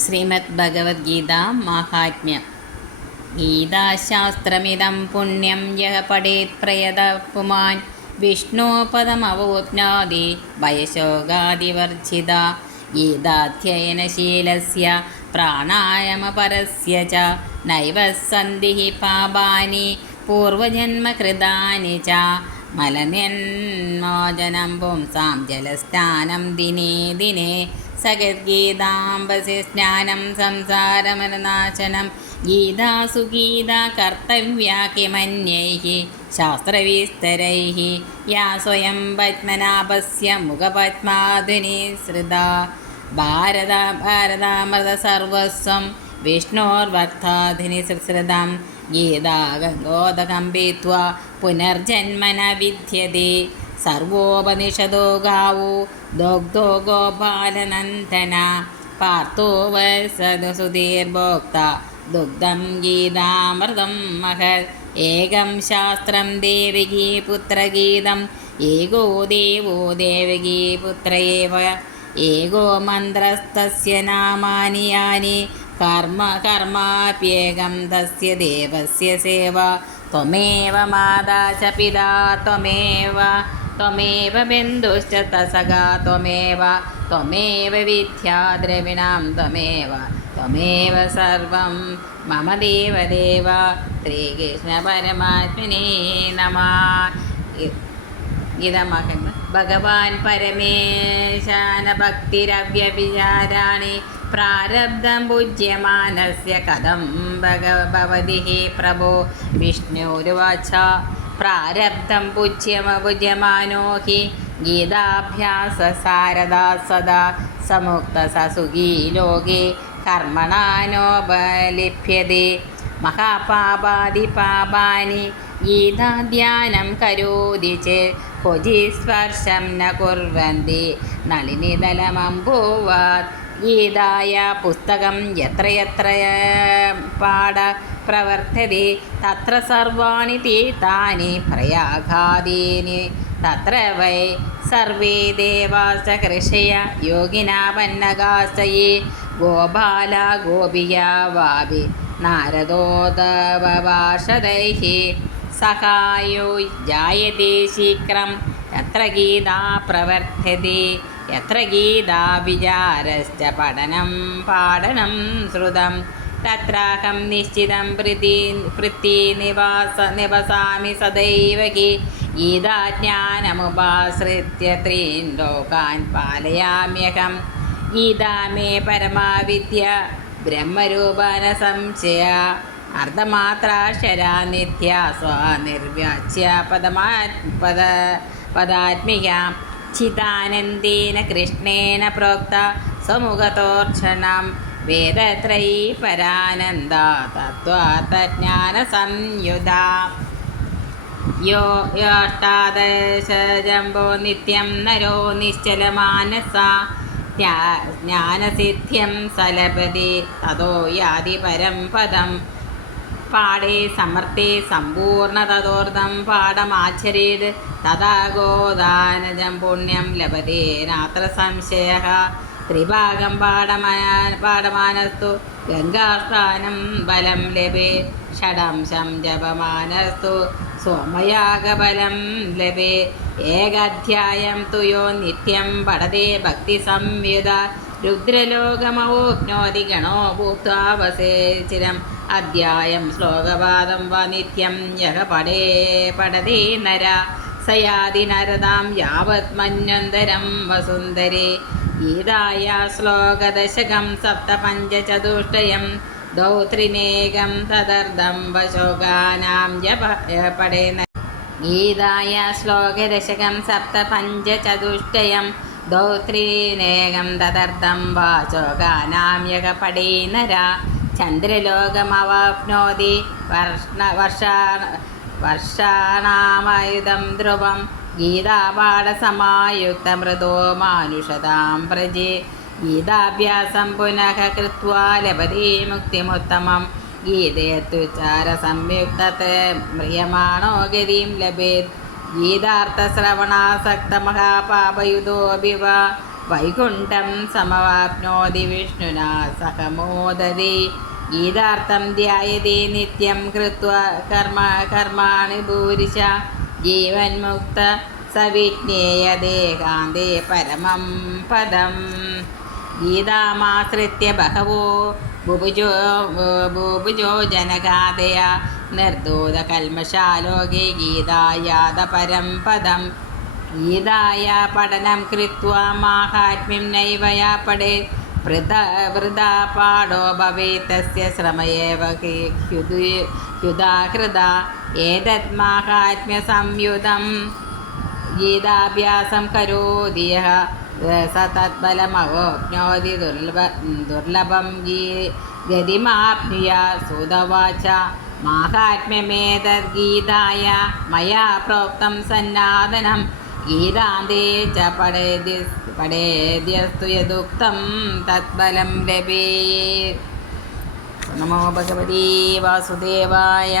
ശ്രീമദ് ഭഗവത്ഗീത മാഹാത്മ്യം. ഗീതാശാസ്ത്രമിതം പുണ്യം യഹ പഠേത് പ്രയത പുമാൻ വിഷ്ണോപദമവോപ്നോതി ഭയശോകാദിവർജിത. ഗീതാധ്യയനശീലസ്യ പ്രാണായാമപരസ്യ ച നൈവ സന്തി പാപാനി പൂർവജന്മകൃതാനി ച. മലനിന്മോചനം പുംസാം ജലസ്നാനം ദിനേ ദിനേ. സഗദ്ഗീതാംബസി സ്നാനം സംസാരമനുനാശനം ഗീതാസു ഗീതാ കർത്തവ്യാ കിമന്യൈः ശാസ്ത്രവിസ്തരൈः യാ സ്വയം പത്മനാഭസ്യ മുഖപത്മാധുനി സൃതാ. ഭാരത ഭാരതാമൃത സർവസ്വം വിഷ്ണോർവർത്ഥാധിനി സുശ്രുതം ഗീതാ ഗംഗോദകം പീത്വാ പുനർജന്മന വിദ്യത്തെ സർവോപനിഷദോ ഗാവോ ദോഗ്ധോ ഗോപാലനന്ദന. പാർത്ഥോ വസതു സുധീർഭോക്ത ദുഗ്ധം ഗീതാമൃതം മഹത്. ഏകം ശാസ്ത്രം ദേവകീ പുത്രഗീതം. ഏകോ ദേവോ ദേവകീ പുത്ര ഏകോ മന്ത്രസ്തസ്യ നാമാനി കർമ്മ കർമാപ്യേകം തസ്യ ദേവസ്യ സേവ. ത്വമേവ മാതാ ച പിതാ ത്വമേവ. ത്വമേവ ബന്ധുശ്ച തസകാ ത്വമേവ. ത്വമേവ വിദ്യാ ദ്രവിണാം ത്വമേവ. ത്വമേവ സർവം മമ ദേവദേവ. ശ്രീകൃഷ്ണ പരമാത്മനേ നമ. ഗീതമാക്കുന്നു ഭഗവാൻ പരമേശാന ഭക്തിരവ്യവിചാരാണി പ്രാരബ്ധം പൂജ്യമാനസ്യ കഥം ഭഗവതി പ്രഭോ വിഷ്ണുരുവാച പ്രാരബ്ധം പൂജ്യമ പൂജ്യമാനോ ഹി ഗീതാഭ്യാസസാരദാ സദാ സമുക്ത സസുഖീ ലോകേ കർമ്മണാനോപലിഭ്യത്തെ മഹാപാപാദി പാപാനി ഗീതാധ്യാനം കരോതി ചേത് ക്വചി സ്പർശം ന കുർവന്തി. നളിനിതലമംഭൂവാത് ഗീതായ പുസ്തകം യത്ര യത്ര പാഠ പ്രവർത്തതി. തത്ര സർവാണി തീർത്ഥാനി പ്രയാഘാദീനി തത്ര വൈ സർവേ ദേവാസ കൃഷയ യോഗിനാപന്നകാശയേ ഗോപാല ഗോപിയ വാവി നാരദോദവഭാഷതൈः സഹായോ ജായതേ ശീക്രം എത്ര ഗീത പ്രവർത്തതി. യത്ര ഗീതാ വിചാരശ്ച പഠനം പാഠനം ശ്രുതം. തത്രാഹം നിശ്ചിതം പ്രതി വൃത്തി നിവാസ നിവസാമി സദൈവ ഗീതാജ്ഞാനമുപാശ്രിത്യ ത്രീൻ ലോകാൻ പാലയാമ്യഹം. ഗീതാ മേ പരമാവിദ്യ ബ്രഹ്മരൂപന സംശയ. അർദ്ധമാത്രാക്ഷരാ നിത്യ സ്വനിർവ്യാച്യ പദമാ പദ പദാത്മിക. ചിതാനന്ദേന കൃഷ്ണേന പ്രോക്ത സ്വമുഖതോർക്ഷണം വേദത്രൈ പരാനന്ദ തത്വാർത്ഥജ്ഞാന സംയുത യോ യോഷ്ടാദശജംബോ നിത്യം നരോ നിശ്ചലമാനസ ജ്ഞാനസിദ്ധ്യം സലപതി തതോ യാതി പരം പദം പാടേ സമർത്ഥേ സമ്പൂർണ തതോർദ്ധം പാഠമാചരേത് തഥാ ഗോദാനജം പുണ്യം ലഭതേ നാത്ര സംശയ ത്രിഭാഗം പാഠമയാ പാഠമാനസ്തു ഗംഗാസ്ഥാനം ബലം ലഭേ. ഷഡംശം ജപമാനസ്തു സോമയാഗബലം ലഭേ. ഏകാധ്യായം തുയോ നിത്യം പഠതേ ഭക്തിസംയുത. രുദ്രലോകമവോജ്ഞോതി ഗണോ ഭൂത്വാവസേചിരം അധ്യായം ശ്ലോകപാദം വ നിത്യം യഹ പടേ പടതേ നര സയാതി നരതാം യാവത് മന്വന്തരം വസുന്ദരേ ഗീതായ ശ്ലോകദശകം സപ്തപഞ്ചചതുഷ്ടയം ദൗത്രിനേകം തദർദം വശോകാനാം ജപ പടേന ഗീതായ ശ്ലോകദശകം സപ്തപഞ്ചചതുഷ്ടയം ദൗത്രീനേകം തദർത്ഥം വാചോകാനാമ്യകപടീനര യക പടേനര ചന്ദ്രലോകമവാപ്നോതി വർഷ വർഷാ വർഷാണാമയുധം ധ്രുവം. ഗീതാപാഠസമായുക്തമൃതോ മാനുഷതാം പ്രജി. ഗീതാഭ്യാസം പുനഃ കൃത്വാ ലഭതി മുക്തിമുത്തമം. ഗീതയത്യുച്ചാര സംയുക്തത്തെ മ്രിയമാണോ ഗതിയും ലഭേത്. ഗീതാർത്ഥശ്രവണാസക്ത മഹാപാപയുധോഭിവ വൈകുണ്ഠം സമവാപ്നോതി വിഷ്ണുനാ സഹ മോദതി ഗീതാർത്ഥം ധ്യായതേ നിത്യം കൃത്വ കർമ്മ കർമാണി ഭൂരിശ ജീവന്മുക്ത സവിജ്ഞേയതേ കാന്തേ പരമം പദം. ഗീതാമാശ്രിത്യ ബഹവോ ബുഭുജോ ബുഭുജോ ജനകാതയ നിർദോത കൽമശാലോകെ ഗീതായാത പരം പദം. ഗീതായ പഠനം കൃത്വാ മാഹാത്മ്യം നൈവയാ പടേ വൃത വൃതാ പാഠോ ഭവേത്തസ്യ തസ്യ ശ്രമയേവ ഹ്യുദാഹൃത ഏതത് മാഹാത്മ്യസംയുതം ഗീതാഭ്യാസം കരോതി യഃ സ തത്ഫലമവോപ്നോതി ദുർലഭ ദുർലഭം ഗീ ഗതിമാപ്നുയ സുതവാച മാഹാത്മ്യമേതദ്ഗീതായ മയാ പ്രോക്തം സന്നാദനം ഗീതാന്തേ ച പഠേതി പഠേദ്യസ്തു യദുക്തം തത്ഫലം ലഭേ. നമോ ഭഗവതീ വാസുദേവായ